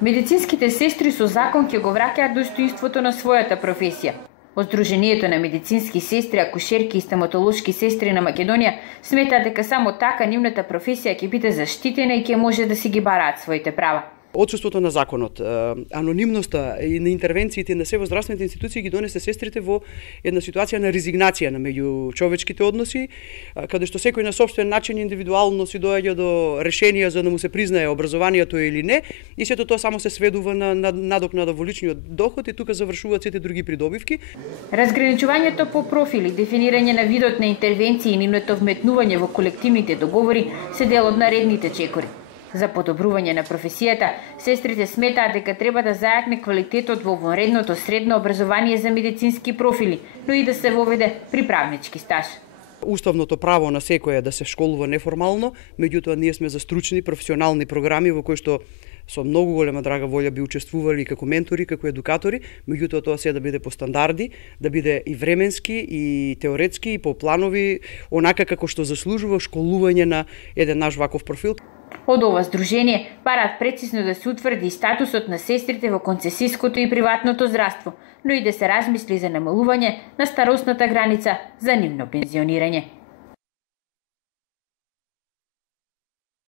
Медицинските сестри со закон ќе го враќаат достоинството на својата професија. Од Сдруженијето на медицински сестри, акушерки и стоматолошки сестри на Македонија сметаат дека само така нивната професија ќе биде заштитена и ќе може да си ги бараат своите права. Отсуството на законот, анонимноста и на интервенциите на се во здравствените институции ги донесе сестрите во една ситуација на резигнација на меѓучовечките односи, каде што секој на сопствен начин индивидуално си доаѓа до решенија за да му се признае образованието или не, и сето тоа само се сведува на надокнада во личниот доход и тука завршуваат сите други придобивки. Разграничувањето по профили, дефинирање на видот на интервенции и нивното вметнување во колективните договори се дел од наредните чекори. За подобрување на професијата, сестрите сметаат дека треба да зајакне квалитетот во вонредното средно образование за медицински профили, но и да се воведе приправнички стаж. Уставното право на секој е да се школува неформално, меѓутоа ние сме за стручни професионални програми во кои што со многу голема драга волја би учествували како ментори, како едукатори, меѓутоа тоа се да биде по стандарди, да биде и временски, и теоретски, и по планови, онака како што заслужува школување на еден наш ваков профил. Од ова здружение бараат прецизно да се утврди статусот на сестрите во концесиското и приватното здравство, но и да се размисли за намалување на старосната граница за нивно пензионирање.